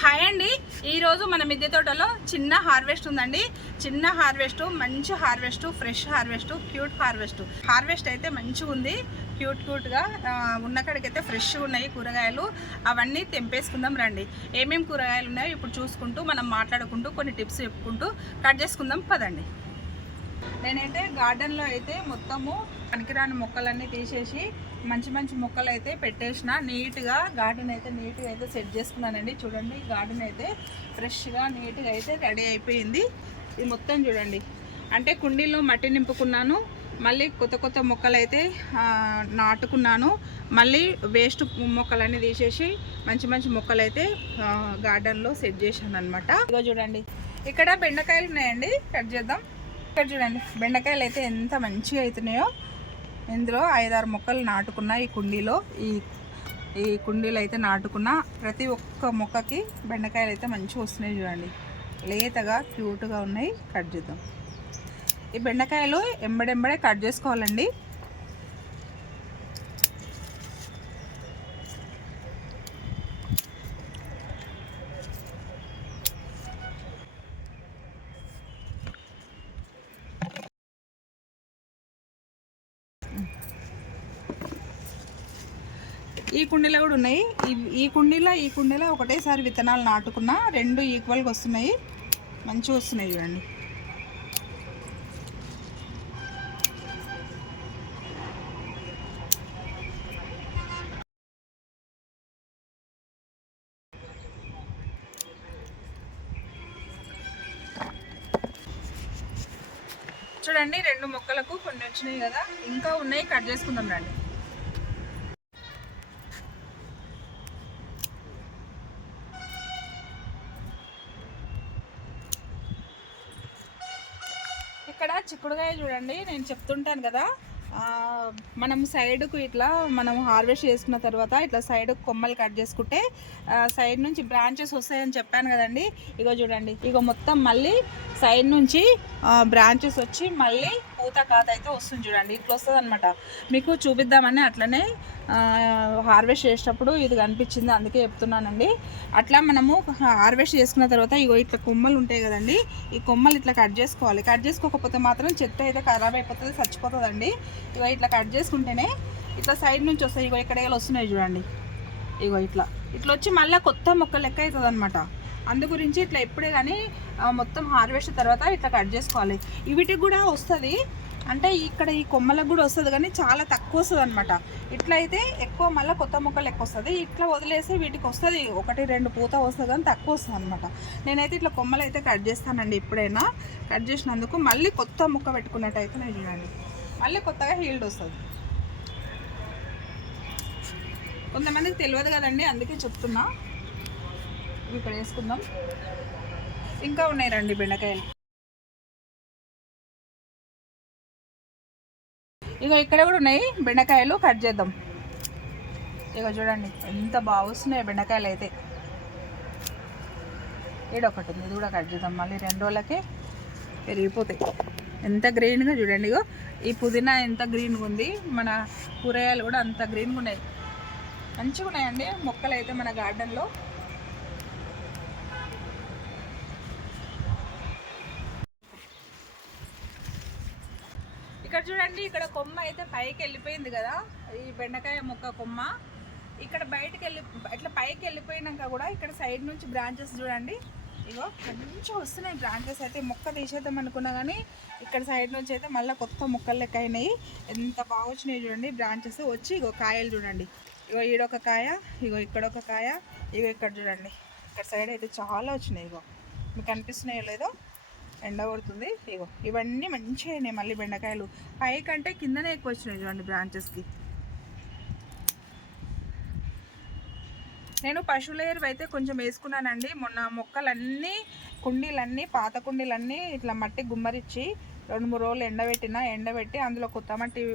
Hi అండి. ఈరోజు మన మిద్దె తోటలో చిన్న హార్వెస్ట్ ఉందండి. చిన్న హార్వెస్ట్ మంచి harvest fresh harvest cute harvest. Harvest అయితే మంచిగా ఉంది. క్యూట్ క్యూట్గా ఉన్న కాడికైతే ఫ్రెష్గా ఉన్నాయి కూరగాయలు. అవన్నీ తెంపేసుకుందాం రండి. ఏమేమి కూరగాయలు ఉన్నాయో ఇప్పుడు చూసుకుంటూ మనం మాట్లాడుకుంటూ కొన్ని టిప్స్ చెప్పుకుంటూ కట్ చేసుకుందాం పదండి. నేనైతే గార్డెన్లో అయితే మొత్తము పనికిరాని మొక్కలన్నీ తీసేసి మంచి మంచి మొక్కలు అయితే పెట్టేసిన. నీట్గా గార్డెన్ అయితే నీట్గా అయితే సెట్ చేసుకున్నానండి. చూడండి గార్డెన్ అయితే ఫ్రెష్గా నీట్గా అయితే రెడీ అయిపోయింది. ఇది మొత్తం చూడండి. అంటే కుండీలో మట్టి నింపుకున్నాను. మళ్ళీ కొత్త కొత్త మొక్కలు అయితే నాటుకున్నాను. మళ్ళీ వేస్ట్ మొక్కలన్నీ తీసేసి మంచి మంచి మొక్కలు అయితే గార్డెన్లో సెట్ చేశాను అనమాట ఇదిగో చూడండి. ఇక్కడ బెండకాయలు ఉన్నాయండి. కట్ చేద్దాం. ఇక్కడ చూడండి బెండకాయలు అయితే ఎంత మంచిగా అవుతున్నాయో ఇందులో ఐదారు మొక్కలు నాటుకున్న ఈ కుండీలో. ఈ ఈ కుండీలు అయితే నాటుకున్న ప్రతి ఒక్క మొక్కకి బెండకాయలు అయితే మంచిగా వస్తున్నాయి చూడండి. లేతగా క్యూట్గా ఉన్నాయి. కట్ చేద్దాం. ఈ బెండకాయలు ఎంబడెంబడే కట్ చేసుకోవాలండి. కుండీలో కూడా ఉన్నాయి. ఈ- ఈ కుండీలో ఈ కుండీలో ఒకటేసారి విత్తనాలు నాటుకున్నా రెండు ఈక్వల్గా వస్తున్నాయి. మంచిగా వస్తున్నాయి చూడండి. చూడండి రెండు మొక్కలకు కొన్ని వచ్చినాయి కదా. ఇంకా ఉన్నాయి కట్ చేసుకుందాం రండి. చిక్కుడుగాయ చూడండి నేను చెప్తుంటాను కదా మనం సైడ్కు ఇట్లా మనం హార్వెస్ట్ చేసుకున్న తర్వాత ఇట్లా సైడ్ కొమ్మలు కట్ చేసుకుంటే సైడ్ నుంచి బ్రాంచెస్ వస్తాయని చెప్పాను కదండి. ఇగో చూడండి ఇగో మొత్తం మళ్ళీ సైడ్ నుంచి బ్రాంచెస్ వచ్చి మళ్ళీ పూత కాత అయితే వస్తుంది చూడండి. ఇట్లా వస్తుంది అనమాట మీకు చూపిద్దామని అట్లనే హార్వెస్ట్ చేసేటప్పుడు ఇది కనిపించింది. అందుకే చెప్తున్నానండి. అట్లా మనము హార్వెస్ట్ చేసుకున్న తర్వాత ఇగో ఇట్లా కొమ్మలు ఉంటాయి కదండి. ఈ కొమ్మలు ఇట్లా కట్ చేసుకోవాలి. కట్ చేసుకోకపోతే మాత్రం చెత్త అయితే ఖరాబ్ అయిపోతుంది చచ్చిపోతుందండి. ఇగో ఇట్లా కట్ చేసుకుంటేనే ఇట్లా సైడ్ నుంచి వస్తాయి. ఇగో ఇక్కడ వస్తున్నాయి చూడండి. ఇగో ఇట్లా. ఇట్లా వచ్చి మళ్ళీ కొత్త మొక్క లెక్క అవుతుంది అనమాట అందు గురించి ఇట్లా ఎప్పుడే కానీ మొత్తం హార్వెస్ట్ తర్వాత ఇట్లా కట్ చేసుకోవాలి. వీటికి కూడా వస్తుంది. అంటే ఇక్కడ ఈ కొమ్మలకు కూడా వస్తుంది కానీ చాలా తక్కువ వస్తుంది అనమాట ఇట్లా అయితే ఎక్కువ మళ్ళీ కొత్త మొక్కలు ఎక్కువ వస్తుంది. ఇట్లా వదిలేసి వీటికి వస్తుంది. ఒకటి రెండు పూత వస్తుంది కానీ తక్కువ వస్తుంది అనమాట నేనైతే ఇట్లా కొమ్మలు అయితే కట్ చేస్తానండి ఎప్పుడైనా కట్ చేసినందుకు మళ్ళీ కొత్త మొక్క పెట్టుకున్నట్టు అయితే నేను చూడండి. మళ్ళీ కొత్తగా హీల్డ్ వస్తుంది. కొంతమందికి తెలియదు కదండి అందుకే చెప్తున్నా. ఇవి ఇక్కడ వేసుకుందాం. ఇంకా ఉన్నాయి రండి బెండకాయలు. ఇగో ఇక్కడ కూడా ఉన్నాయి బెండకాయలు కట్ చేద్దాం. ఇగో చూడండి ఎంత బాగా వస్తున్నాయి బెండకాయలు అయితే. ఒకటి ఉంది ఇది కూడా కట్ చేద్దాం. మళ్ళీ రెండు రోజులకే పెరిగిపోతాయి. ఎంత గ్రీన్గా చూడండి ఇగో. ఈ పుదీనా ఎంత గ్రీన్గా ఉంది మన కూరగాయలు కూడా అంత గ్రీన్గా ఉన్నాయి. మంచిగా ఉన్నాయండి మొక్కలు అయితే మన గార్డెన్లో. ఇక్కడ చూడండి ఇక్కడ కొమ్మ అయితే పైకి వెళ్ళిపోయింది కదా ఈ బెండకాయ మొక్క కొమ్మ. ఇక్కడ బయటకు వెళ్ళి ఇట్లా పైకి వెళ్ళిపోయినాక కూడా ఇక్కడ సైడ్ నుంచి బ్రాంచెస్ చూడండి. ఇగో మంచిగా వస్తున్నాయి బ్రాంచెస్ అయితే. మొక్క తీసేద్దాం అనుకున్నా కానీ ఇక్కడ సైడ్ నుంచి అయితే మళ్ళీ కొత్త మొక్కలు లెక్క అయినాయి. ఎంత బాగా వచ్చినాయి చూడండి బ్రాంచెస్ వచ్చి ఇగో కాయలు చూడండి. ఇగో ఈడొక కాయ ఇగో ఇక్కడ ఒక కాయ ఇగో ఇక్కడ చూడండి. ఇక్కడ సైడ్ అయితే చాలా వచ్చినాయి ఇగో. మీకు అనిపిస్తున్నాయో లేదో? ఎండ కొడుతుంది. ఇగో ఇవన్నీ మంచిగా అయినాయి మళ్ళీ బెండకాయలు. పైకంటే కిందనే ఎక్కువ వచ్చినాయి చూడండి బ్రాంచెస్కి నేను పశువుల ఎరువు అయితే కొంచెం వేసుకున్నానండి. మొన్న మొక్కలన్నీ కుండీలన్నీ పాత కుండీలన్నీ ఇట్లా మట్టి గుమ్మరిచ్చి రెండు మూడు రోజులు ఎండబెట్టిన ఎండబెట్టి అందులో కొత్త మట్టి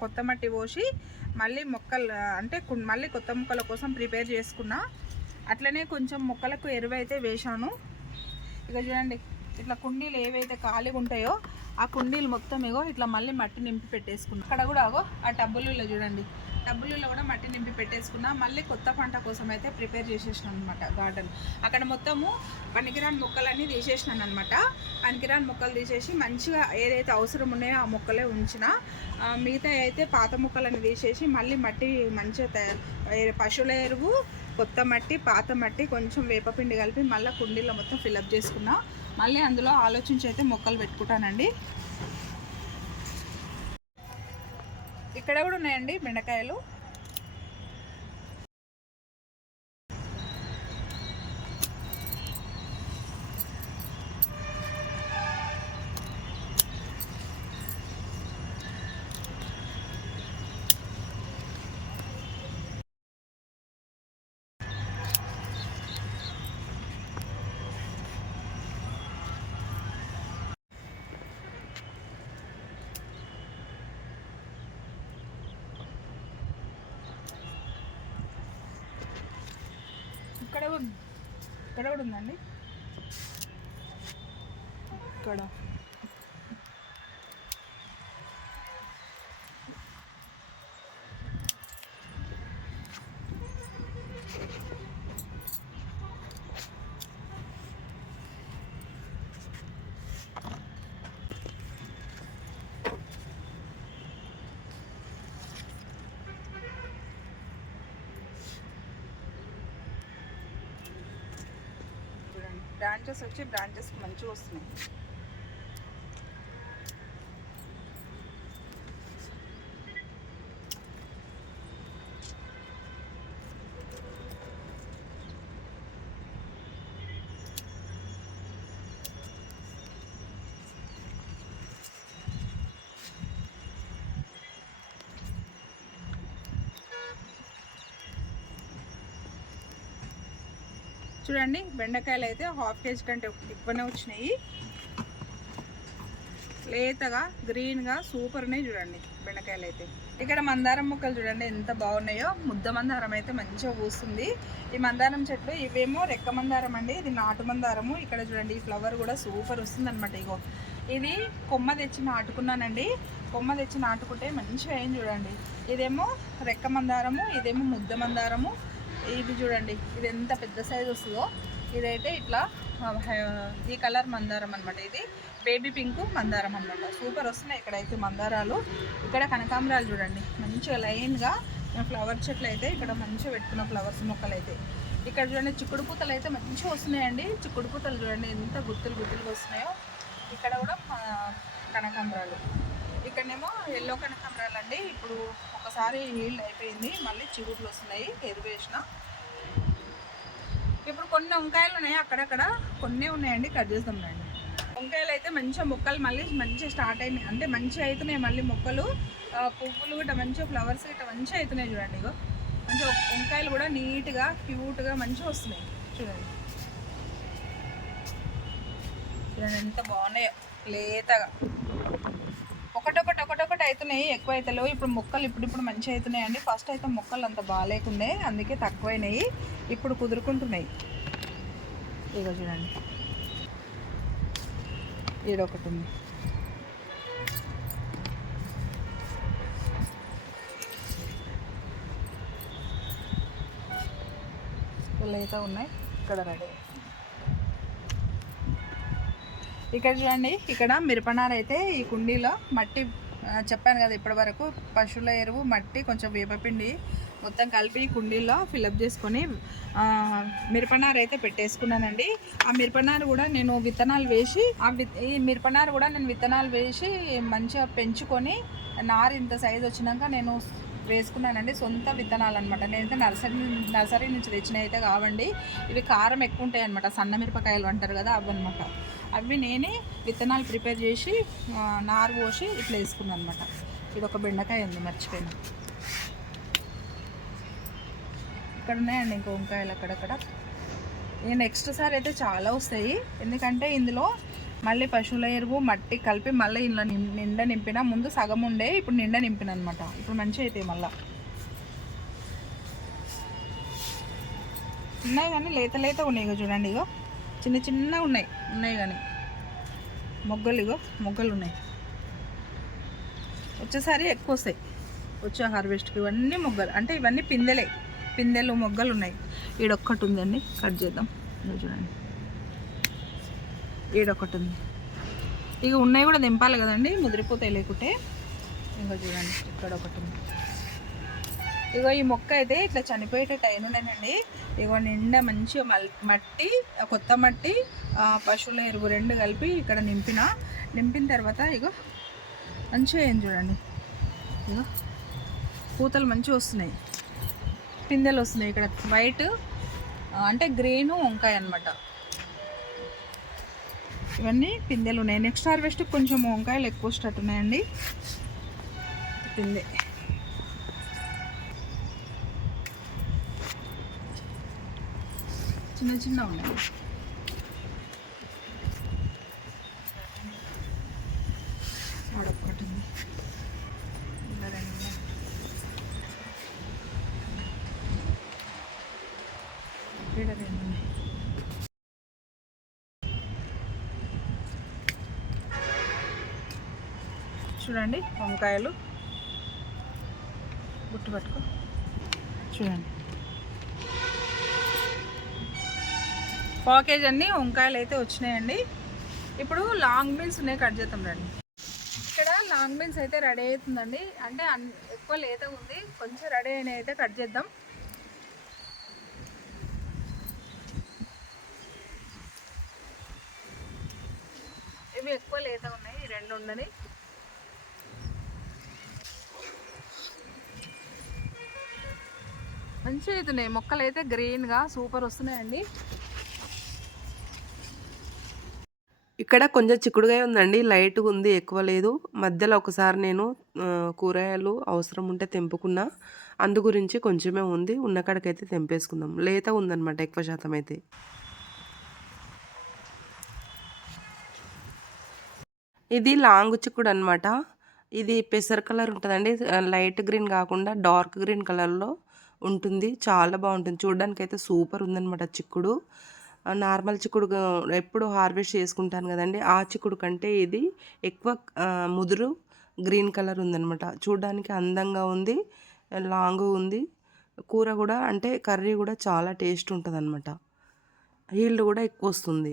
కొత్త మట్టి పోసి మళ్ళీ మొక్కలు అంటే కు- మళ్ళీ కొత్త మొక్కల కోసం ప్రిపేర్ చేసుకున్నా. అట్లనే కొంచెం మొక్కలకు ఎరువు అయితే వేశాను. ఇక చూడండి. ఇట్లా కుండీలు ఏవైతే ఖాళీగా ఉంటాయో ఆ కుండీలు మొత్తం ఇగో ఇట్లా మళ్ళీ మట్టి నింపి పెట్టేసుకున్నాం. అక్కడ కూడా అగో ఆ టబ్బులలో చూడండి. టబ్బులలో కూడా మట్టి నింపి పెట్టేసుకున్నా. మళ్ళీ కొత్త పంట కోసం అయితే ప్రిపేర్ చేసేసినాను అనమాట గార్డెన్. అక్కడ మొత్తము పనికిరాని మొక్కలన్నీ తీసేసినాను అనమాట పనికిరాని మొక్కలు తీసేసి మంచిగా ఏదైతే అవసరం ఉన్నాయో ఆ మొక్కలే ఉంచిన. మిగతా అయితే పాత మొక్కలను తీసేసి మళ్ళీ మట్టి మంచిగా తయారు పశువుల ఎరువు కొత్త మట్టి పాత మట్టి కొంచెం వేపపిండి కలిపి మళ్ళీ కుండీలో మొత్తం ఫిలప్ చేసుకున్నా. మళ్ళీ అందులో ఆలోచించి అయితే మొక్కలు పెట్టుకుంటానండి. ఇక్కడ కూడా ఉన్నాయండి బెండకాయలు. ఉందండి ఇక్కడ చూడండి వచ్చి బ్రాంచెస్ మంచిగా వస్తున్నాయి. చూడండి బెండకాయలు అయితే హాఫ్ కేజీ కంటే ఎక్కువనే వచ్చినాయి. లేతగా గ్రీన్గా సూపర్ ఉన్నాయి చూడండి బెండకాయలు అయితే ఇక్కడ మందారం మొక్కలు చూడండి ఎంత బాగున్నాయో. ముద్ద మందారం అయితే మంచిగా పూస్తుంది. ఈ మందారం చెట్లు ఇవేమో రెక్క మందారం అండి ఇది నాటు మందారము. ఇక్కడ చూడండి ఈ ఫ్లవర్ కూడా సూపర్ వస్తుంది అనమాట ఇగో. ఇది కొమ్మ తెచ్చి నాటుకున్నానండి. కొమ్మ తెచ్చి నాటుకుంటే మంచిగా అయింది చూడండి. ఇదేమో రెక్క మందారము ఇదేమో ముద్ద మందారము. ఇది చూడండి ఇది ఎంత పెద్ద సైజ్ వస్తుందో. ఇదైతే ఇట్లా ఈ కలర్ మందారం అనమాట ఇది. బేబీ పింక్ మందారం అనమాట సూపర్ వస్తున్నాయి ఇక్కడైతే మందారాలు. ఇక్కడ కనకాంబరాలు చూడండి. మంచిగా లైన్గా ఫ్లవర్ చెట్లు అయితే ఇక్కడ మంచిగా పెట్టుకున్న ఫ్లవర్స్ మొక్కలు అయితే. ఇక్కడ చూడండి చిక్కుడు పూతలు అయితే మంచిగా వస్తున్నాయండి. చిక్కుడు పూతలు చూడండి ఎంత గుత్తులు గుత్తులుగా వస్తున్నాయో. ఇక్కడ కూడా కనకాంబరాలు. ఇక్కడనేమో ఎల్లో కనకాంబరాలు అండి ఇప్పుడు ఒకసారి హీల్డ్ అయిపోయింది మళ్ళీ చిగుర్లు వస్తున్నాయి ఎరువేసిన ఇప్పుడు కొన్ని వంకాయలు ఉన్నాయి అక్కడక్కడ కొన్ని ఉన్నాయండి కట్ చేద్దాం రండి వంకాయలు అయితే మంచిగా మొక్కలు మళ్ళీ మంచిగా స్టార్ట్ అయినాయి. అంటే మంచిగా అవుతున్నాయి మళ్ళీ మొక్కలు. పువ్వులు ఇట్లా మంచిగా ఫ్లవర్స్ ఇట్లా మంచిగా అవుతున్నాయి చూడండి ఇగో. మంచిగా వంకాయలు కూడా నీట్గా క్యూట్గా మంచిగా వస్తున్నాయి. చూడండి. చూడండి ఎంత బాగున్నాయో లేతగా. ఒకటొకటి ఒకటొకటి అవుతున్నాయి ఎక్కువ అవుతలేవు ఇప్పుడు మొక్కలు ఇప్పుడు ఇప్పుడు మంచిగా అవుతున్నాయి అండి ఫస్ట్ అయితే మొక్కలు అంత బాగాలేకుండే అందుకే తక్కువైనాయి. ఇప్పుడు కుదురుకుంటున్నాయి. ఇగో చూడండి. ఈడొకటి ఉంది అయితే ఉన్నాయి. ఇక్కడ రెడీ. ఇక్కడ చూడండి ఇక్కడ మిరపనార అయితే ఈ కుండీలో మట్టి చెప్పాను కదా ఇప్పటి వరకు పశువుల ఎరువు మట్టి కొంచెం వేపపిండి మొత్తం కలిపి ఈ కుండీలో ఫిలప్ చేసుకొని ఆ, మిరపనార అయితే పెట్టేసుకున్నానండి. ఆ మిరపనార కూడా నేను విత్తనాలు వేసి ఆ విత్ ఈ మిరపనార కూడా నేను విత్తనాలు వేసి మంచిగా పెంచుకొని నారు ఇంత సైజు వచ్చినాక నేను వేసుకున్నానండి. సొంత విత్తనాలు అనమాట నేనైతే నర్సరీ నర్సరీ నుంచి తెచ్చినవి అయితే కావండి. ఇవి కారం ఎక్కువ ఉంటాయి అనమాట సన్న మిరపకాయలు అంటారు కదా అవి అనమాట అవి నేనే విత్తనాలు ప్రిపేర్ చేసి నారు పోసి ఇట్లా వేసుకున్నాను అనమాట ఇది ఒక బెండకాయ ఉంది మర్చిపోయింది ఇక్కడ ఉన్నాయండి ఇంకో వంకాయలు అక్కడక్కడ. ఈ నెక్స్ట్ సారి అయితే చాలా వస్తాయి. ఎందుకంటే ఇందులో మళ్ళీ పశువుల ఎరువు మట్టి కలిపి మళ్ళీ ఇందులో నిం- నిండా నింపిన ముందు సగం ఉండే ఇప్పుడు నిండా నింపిన అనమాట ఇప్పుడు మంచిగా అవుతాయి మళ్ళీ. ఉన్నాయి కానీ లేత లేత ఉన్నాయి ఇగో చూడండి ఇగో. చిన్న చిన్న ఉన్నాయి. ఉన్నాయి కానీ. మొగ్గలు ఇగో మొగ్గలు ఉన్నాయి. వచ్చేసారి ఎక్కువ వస్తాయి. వచ్చే హార్వెస్ట్కి ఇవన్నీ మొగ్గలు. అంటే ఇవన్నీ పిందెలే. పిందెలు మొగ్గలు ఉన్నాయి. ఈడొక్కటి ఉందండి. కట్ చేద్దాం. ఇదిగో చూడండి. ఏడొకటి ఉంది ఇక ఉన్నాయి కూడా దింపాలి కదండి ముదిరిపోతాయి లేకుంటే. ఇంకా చూడండి ఇక్కడ ఒకటి ఉంది ఇగో ఈ మొక్క అయితే ఇట్లా చనిపోయేటట్టు అయినుండేనండి ఇగో నిండా మంచిగా మల్ మట్టి కొత్త మట్టి పశువుల ఎరువు రెండు కలిపి ఇక్కడ నింపిన. నింపిన తర్వాత ఇగో మంచిగా ఏం చూడండి. ఇగో పూతలు మంచిగా వస్తున్నాయి. పిందెలు వస్తున్నాయి. ఇక్కడ వైట్ అంటే గ్రీను వంకాయ అనమాట ఇవన్నీ పిందెలు ఉన్నాయి. నెక్స్ట్ హార్వెస్ట్ కొంచెం వంకాయలు ఎక్కువ స్టార్ట్ ఉన్నాయండి. పిందె. చిన్న చిన్న ఉన్నాయి. ఆడొక్కటి ఉంది ఇంకా రెండు ఉన్నాయి. ఈడ రెండు ఉన్నాయి. చూడండి వంకాయలు. గుట్టు పట్టుకో. చూడండి. పాకేజ్ అన్ని వంకాయలు అయితే వచ్చినాయండి. ఇప్పుడు లాంగ్ బీన్స్ ఉన్నాయి కట్ చేద్దాం రండి. ఇక్కడ లాంగ్ బీన్స్ అయితే రెడీ అవుతుందండి. అంటే అన్- ఎక్కువ లేత ఉంది. కొంచెం రెడీ అయిన అయితే కట్ చేద్దాం. ఇవి ఎక్కువ లేత ఉన్నాయి. రెండు ఉండని. మంచిగా అవుతున్నాయి. మొక్కలు అయితే గ్రీన్గా సూపర్ వస్తున్నాయండి. ఇక్కడ కొంచెం చిక్కుడుగాయ ఉందండి. లైట్గా ఉంది ఎక్కువ లేదు. మధ్యలో ఒకసారి నేను కూరగాయలు అవసరం ఉంటే తెంపుకున్నా. అందు గురించి కొంచెమే ఉంది. ఉన్నకాడికైతే తెంపేసుకుందాం. లేత ఉందన్నమాట ఎక్కువ శాతం అయితే. ఇది లాంగ్ చిక్కుడు అనమాట ఇది పెసర్ కలర్ ఉంటుందండి. లైట్ గ్రీన్ కాకుండా డార్క్ గ్రీన్ కలర్లో ఉంటుంది. చాలా బాగుంటుంది. చూడడానికి అయితే సూపర్ ఉందన్నమాట చిక్కుడు. నార్మల్ చిక్కుడు ఎప్పుడు హార్వెస్ట్ చేసుకుంటాను కదండి. ఆ చిక్కుడు కంటే ఇది ఎక్కువ ముదురు గ్రీన్ కలర్ ఉందనమాట చూడడానికి అందంగా ఉంది లాంగ్ ఉంది. కూర కూడా అంటే కర్రీ కూడా చాలా టేస్ట్ ఉంటుంది అనమాట హీల్డ్ కూడా ఎక్కువ వస్తుంది.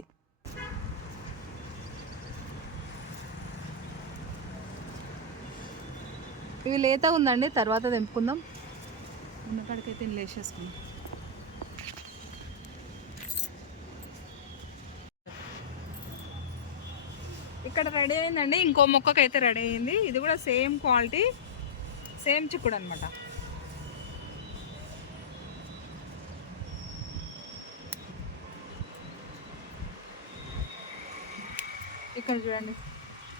ఇవి లేత ఉందండి తర్వాత తెంపుకుందాం. ఉన్నకాడికైతే నేను లేచేసుకుందాం ఇక్కడ రెడీ అయిందండి. ఇంకో మొక్కకైతే రెడీ అయింది. ఇది కూడా సేమ్ క్వాలిటీ సేమ్ చిక్కుడు అనమాట ఇక్కడ చూడండి.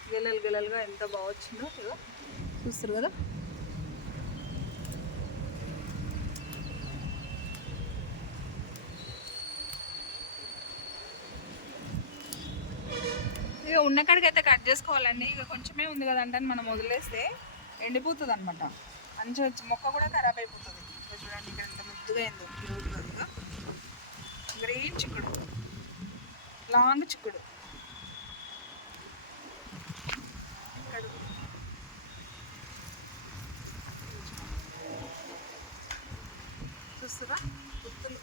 గిల్లలు గిల్లలుగా ఎంత బాగా వచ్చిందో చూస్తారు కదా? ఇక ఉన్న కాడికి అయితే కట్ చేసుకోవాలండి. ఇక కొంచెమే ఉంది కదంటే అని మనం వదిలేస్తే ఎండిపోతుంది అనమాట మంచిగా వచ్చి మొక్క కూడా ఖరాబ్ అయిపోతుంది. చూడండి ఇక్కడ ఎంత ముద్దుగా అయిందో క్యూట్గా గ్రీన్ చిక్కుడు. లాంగ్ చిక్కుడు ఇక్కడ చూస్తారా గుత్తులు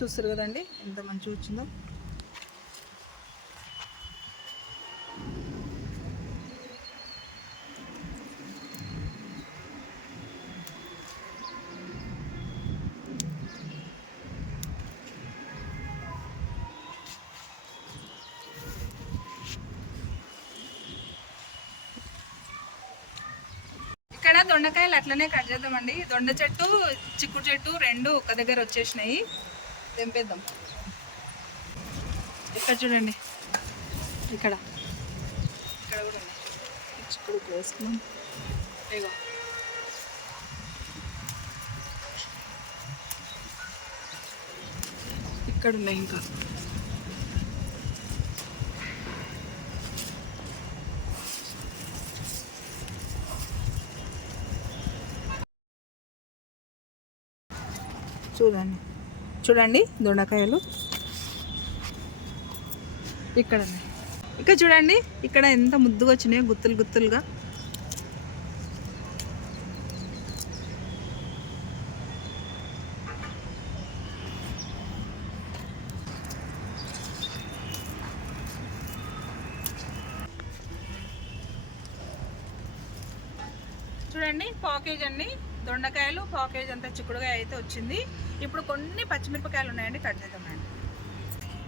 చూస్తారు కదండి. ఎంత మంచిగా వచ్చిందో. ఇక్కడ దొండకాయలు అట్లనే కట్ చేద్దామండి. దొండ చెట్టు చిక్కుడు చెట్టు రెండు ఒక దగ్గర వచ్చేసినాయి. తెంపేద్దాం. ఇక్కడ చూడండి. ఇక్కడ. ఇక్కడ కూడా ఉన్నాయి. ఈ చిక్కుడు వేసుకున్నాం ఇగో ఇక్కడ ఉన్నాయి ఇంకా. చూడండి. చూడండి దొండకాయలు. ఇక్కడ ఇక్కడ చూడండి ఇక్కడ ఎంత ముద్దుగా వచ్చినాయో గుత్తులు గుత్తులుగా. చూడండి పాకేజ్ అండి. దొండకాయలు పాకేజ్ అంతా చిక్కుడుగా అయితే వచ్చింది. ఇప్పుడు కొన్ని పచ్చిమిరపకాయలు ఉన్నాయండి కట్ చేద్దామండి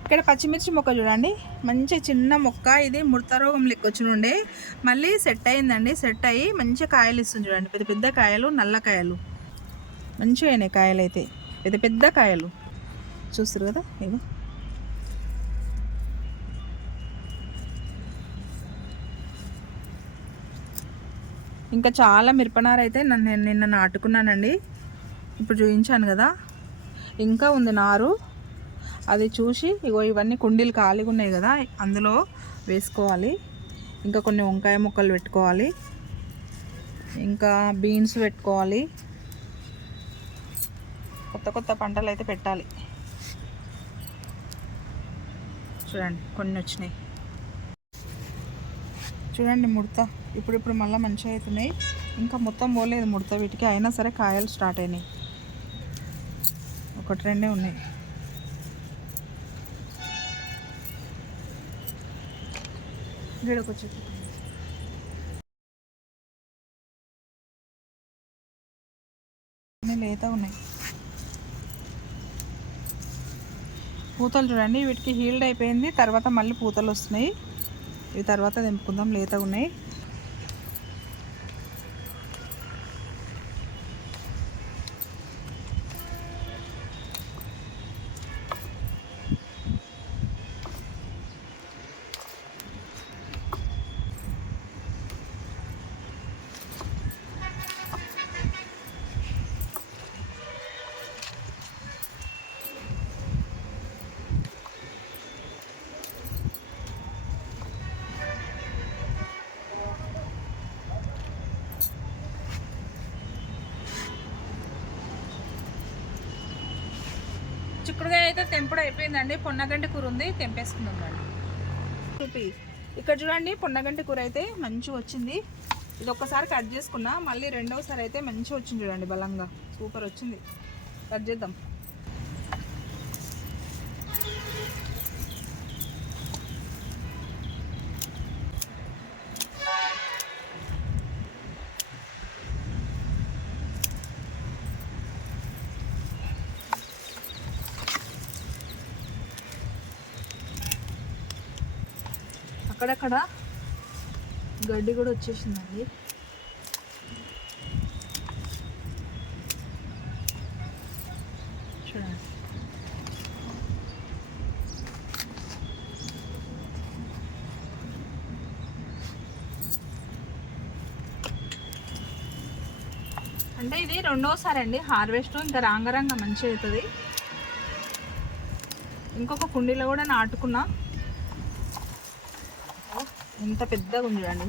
ఇక్కడ పచ్చిమిర్చి మొక్క చూడండి. మంచి చిన్న మొక్క ఇది ముడత రోగం లెక్క వచ్చి ఉండే మళ్ళీ సెట్ అయిందండి సెట్ అయ్యి మంచి కాయలు ఇస్తుంది చూడండి. పెద్ద పెద్ద కాయలు నల్ల కాయలు. మంచిగా అయినాయి కాయలు అయితే పెద్ద పెద్ద కాయలు. చూస్తారు కదా ఇవి ఇంకా చాలా మిరపనారు అయితే నన్ను నేను నిన్న నాటుకున్నానండి. ఇప్పుడు చూపించాను కదా. ఇంకా ఉంది నారు. అది చూసి ఇగో ఇవన్నీ కుండీలు ఖాళీగా ఉన్నాయి కదా అందులో వేసుకోవాలి. ఇంకా కొన్ని వంకాయ ముక్కలు పెట్టుకోవాలి. ఇంకా బీన్స్ పెట్టుకోవాలి. కొత్త కొత్త పంటలు అయితే పెట్టాలి. చూడండి కొన్ని వచ్చినాయి. చూడండి ముడత. ఇప్పుడు ఇప్పుడు మళ్ళీ మంచిగా అవుతున్నాయి. ఇంకా మొత్తం పోలేదు ముడత వీటికి. అయినా సరే కాయలు స్టార్ట్ అయినాయి. ఒకటి రెండే ఉన్నాయి. గిడకొచ్చి లేత ఉన్నాయి. పూతలు చూడండి. వీటికి హీల్డ్ అయిపోయింది. తర్వాత మళ్ళీ పూతలు వస్తున్నాయి. ఇవి తర్వాత తెంపుకుందాం. లేతగా ఉన్నాయి. అయితే తెంపుడు అయిపోయిందండి. పొన్నగంటి కూర ఉంది తెంపేసుకుందాం రండి చూపి ఇక్కడ చూడండి పొన్నగంటి కూర అయితే మంచిగా వచ్చింది. ఇది ఒక్కసారి కట్ చేసుకున్నా మళ్ళీ రెండవసారి అయితే మంచిగా వచ్చింది చూడండి బలంగా. సూపర్ వచ్చింది. కట్ చేద్దాం. అక్కడక్కడ గడ్డి కూడా వచ్చేసిందండి. చూడండి. అంటే ఇది రెండోసారి అండి హార్వెస్ట్ ఇంకా రాంగరంగా మంచిగా అవుతుంది ఇంకొక కుండీలో కూడా నాటుకున్నా. ఎంత పెద్దగా ఉంది చూడండి.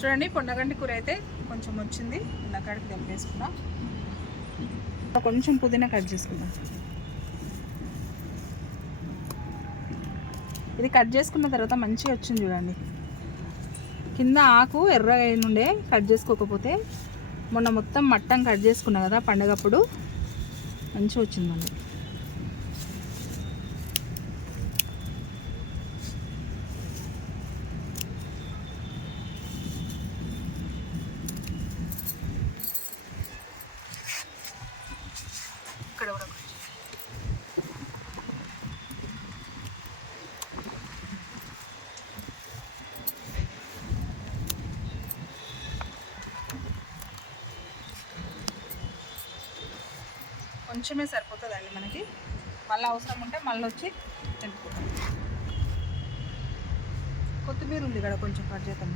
చూడండి పొన్నగంటి కూర అయితే కొంచెం వచ్చింది. ఉన్నకాడికి తెంపేసుకున్నాం. కొంచెం పుదీనా కట్ చేసుకుందాం. ఇది కట్ చేసుకున్న తర్వాత మంచిగా వచ్చింది చూడండి. కింద ఆకు ఎర్రగా నుండే కట్ చేసుకోకపోతే మొన్న మొత్తం మట్టం కట్ చేసుకున్నా కదా పండగప్పుడు. మంచిగా వచ్చిందండి. కొంచెమే సరిపోతుందండి మనకి. మళ్ళీ అవసరం ఉంటే మళ్ళీ వచ్చి తెంపుకుంటాం. కొత్తిమీర ఉంది కదా కొంచెం కట్ చేద్దాం.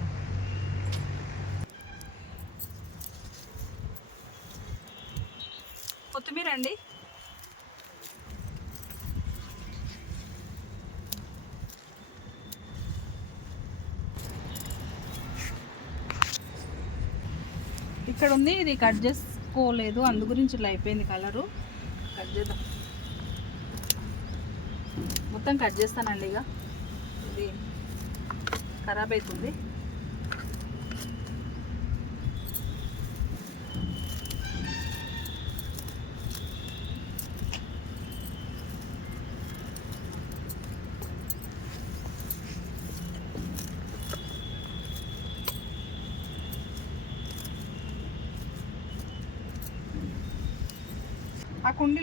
కొత్తిమీర అండి? ఇక్కడ ఉంది ఇది కట్ చేసుకోలేదు. అందు గురించి ఇలా అయిపోయింది కలరు. కట్ చేద్దాం. మొత్తం కట్ చేస్తానండి ఇక. ఇది ఖరాబ్ అవుతుంది.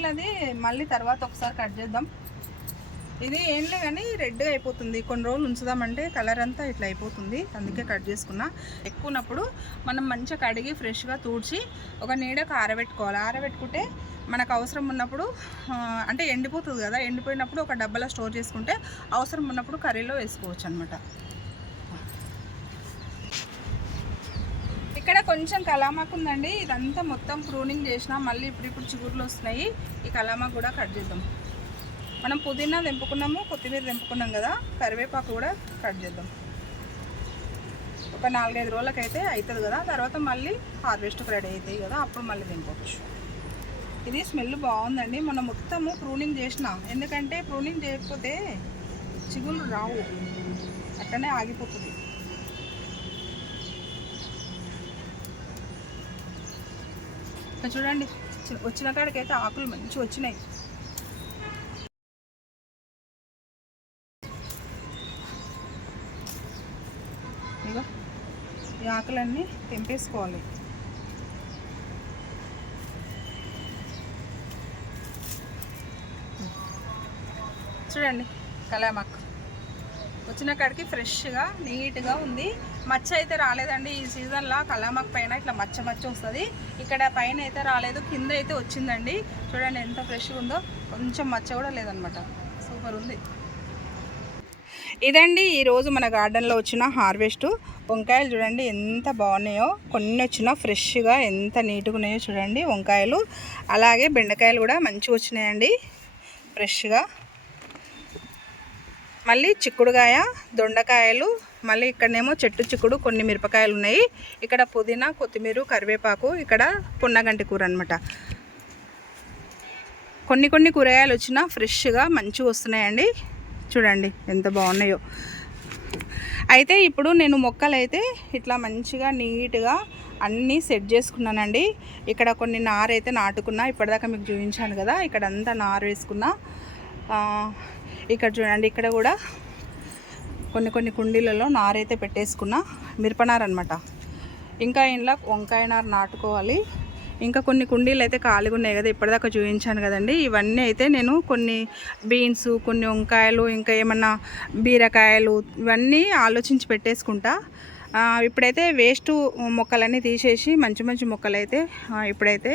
ఆ అది మళ్ళీ తర్వాత ఒకసారి కట్ చేద్దాం. ఇది ఏం లే కానీ రెడ్గా అయిపోతుంది. కొన్ని రోజులు ఉంచుదామంటే కలర్ అంతా ఇట్లా అయిపోతుంది. అందుకే కట్ చేసుకున్నా. ఎక్కువ ఉన్నప్పుడు మనం మంచిగా కడిగి ఫ్రెష్గా తూడ్చి ఒక నీడకు ఆరబెట్టుకోవాలి. ఆరబెట్టుకుంటే మనకు అవసరం ఉన్నప్పుడు అంటే ఎండిపోతుంది కదా ఎండిపోయినప్పుడు ఒక డబ్బాలో స్టోర్ చేసుకుంటే అవసరం ఉన్నప్పుడు కర్రీలో వేసుకోవచ్చు అనమాట ఇక్కడ కొంచెం కలామాకు ఉందండి ఇదంతా మొత్తం ప్రూనింగ్ చేసిన మళ్ళీ ఇప్పుడు ఇప్పుడు చిగుర్లు వస్తున్నాయి. ఈ కలామాకు కూడా కట్ చేద్దాం. మనం పుదీనా తెంపుకున్నాము కొత్తిమీర తెంపుకున్నాం కదా కరివేపాకు కూడా కట్ చేద్దాం. ఒక నాలుగైదు రోజులకైతే అవుతుంది కదా. తర్వాత మళ్ళీ హార్వెస్ట్కి రెడీ అవుతాయి కదా అప్పుడు మళ్ళీ తెంపవచ్చు ఇది స్మెల్ బాగుందండి. మనం మొత్తము ప్రూనింగ్ చేసిన. ఎందుకంటే ప్రూనింగ్ చేయకపోతే చిగుళ్ళు రావు. అట్లనే ఆగిపోతుంది. ఇక్కడ చూడండి. వచ్చిన కాడికైతే ఆకులు మంచి వచ్చినాయి. ఇగో ఈ ఆకులన్నీ తెంపేసుకోవాలి. చూడండి కలామాక్ వచ్చిన కాడికి ఫ్రెష్గా నీట్గా ఉంది. మచ్చ అయితే రాలేదండి ఈ సీజన్లో. కలామాక్ పైన ఇట్లా మచ్చ మచ్చ వస్తుంది. ఇక్కడ పైన అయితే రాలేదు కింద అయితే వచ్చిందండి. చూడండి ఎంత ఫ్రెష్గా ఉందో. కొంచెం మచ్చ కూడా లేదనమాట. సూపర్ ఉంది. ఇదండి ఈరోజు మన గార్డెన్లో వచ్చిన హార్వెస్ట్. వంకాయలు చూడండి ఎంత బాగున్నాయో. కొన్ని వచ్చినా ఫ్రెష్గా ఎంత నీట్గా ఉన్నాయో చూడండి వంకాయలు. అలాగే బెండకాయలు కూడా మంచిగా వచ్చినాయండి. ఫ్రెష్గా. మళ్ళీ చిక్కుడుకాయ దొండకాయలు మళ్ళీ ఇక్కడనేమో చెట్టు చిక్కుడు కొన్ని మిరపకాయలు ఉన్నాయి. ఇక్కడ పుదీనా కొత్తిమీర కరివేపాకు ఇక్కడ పున్నగంటి కూర అనమాట కొన్ని కొన్ని కూరగాయలు వచ్చినా ఫ్రెష్గా మంచిగా వస్తున్నాయండి. చూడండి ఎంత బాగున్నాయో. అయితే ఇప్పుడు నేను మొక్కలు అయితే ఇట్లా మంచిగా నీట్గా అన్నీ సెట్ చేసుకున్నానండి. ఇక్కడ కొన్ని నారు అయితే నాటుకున్నా ఇప్పటిదాకా మీకు చూపించాను కదా ఇక్కడ అంతా నారు వేసుకున్నా. ఇక్కడ చూడండి ఇక్కడ కూడా కొన్ని కొన్ని కుండీలలో నారైతే పెట్టేసుకున్నా. మిరపనారు అనమాట ఇంకా ఇంట్లో వంకాయ నారు నాటుకోవాలి. ఇంకా కొన్ని కుండీలు అయితే ఖాళీగా ఉన్నాయి కదా ఇప్పటిదాకా చూపించాను కదండి. ఇవన్నీ అయితే నేను కొన్ని బీన్స్ కొన్ని వంకాయలు ఇంకా ఏమన్నా బీరకాయలు ఇవన్నీ ఆలోచించి పెట్టేసుకుంటా. ఇప్పుడైతే వేస్ట్ మొక్కలన్నీ తీసేసి మంచి మంచి మొక్కలు అయితే ఇప్పుడైతే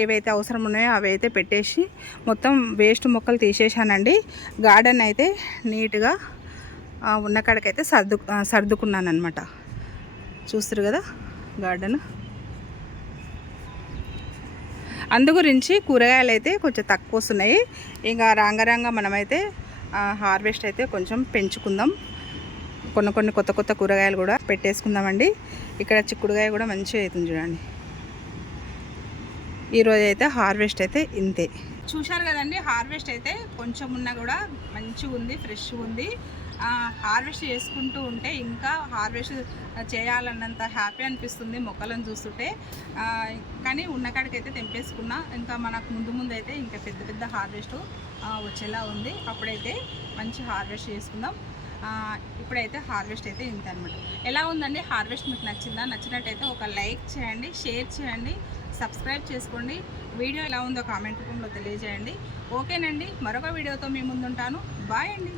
ఏవైతే అవసరం ఉన్నాయో అవి అయితే పెట్టేసి మొత్తం వేస్ట్ మొక్కలు తీసేసానండి గార్డెన్ అయితే నీట్గా ఉన్న కాడికైతే సర్దు సర్దుకున్నాను అనమాట చూస్తారు కదా గార్డెన్? అందుగురించి కూరగాయలు అయితే కొంచెం తక్కువ వస్తున్నాయి. ఇంకా రాంగరంగా మనమైతే హార్వెస్ట్ అయితే కొంచెం పెంచుకుందాం. కొన్ని కొన్ని కొత్త కొత్త కూరగాయలు కూడా పెట్టేసుకుందామండి. ఇక్కడ చిక్కుడుగాయ కూడా మంచిగా అవుతుంది చూడండి. ఈరోజు అయితే హార్వెస్ట్ అయితే ఇంతే. చూశారు కదండి హార్వెస్ట్ అయితే కొంచెం ఉన్నా కూడా మంచిగా ఉంది ఫ్రెష్ ఉంది. హార్వెస్ట్ చేసుకుంటూ ఉంటే ఇంకా హార్వెస్ట్ చేయాలన్నంత హ్యాపీ అనిపిస్తుంది మొక్కలను చూస్తుంటే. కానీ ఉన్న కాడికైతే తెంపేసుకున్నా ఇంకా మనకు ముందు ముందు అయితే ఇంకా పెద్ద పెద్ద హార్వెస్ట్ వచ్చేలా ఉంది. అప్పుడైతే మంచి హార్వెస్ట్ చేసుకుందాం. ఇప్పుడైతే హార్వెస్ట్ అయితే ఇంత అనమాట ఎలా ఉందండి? హార్వెస్ట్ మీకు నచ్చిందా? నచ్చినట్టయితే ఒక లైక్ చేయండి షేర్ చేయండి సబ్స్క్రైబ్ చేసుకోండి. వీడియో ఎలా ఉందో కామెంట్ రూపంలో తెలియజేయండి. ఓకేనండి మరొక వీడియోతో మీ ముందుంటాను. బాయ్ అండి.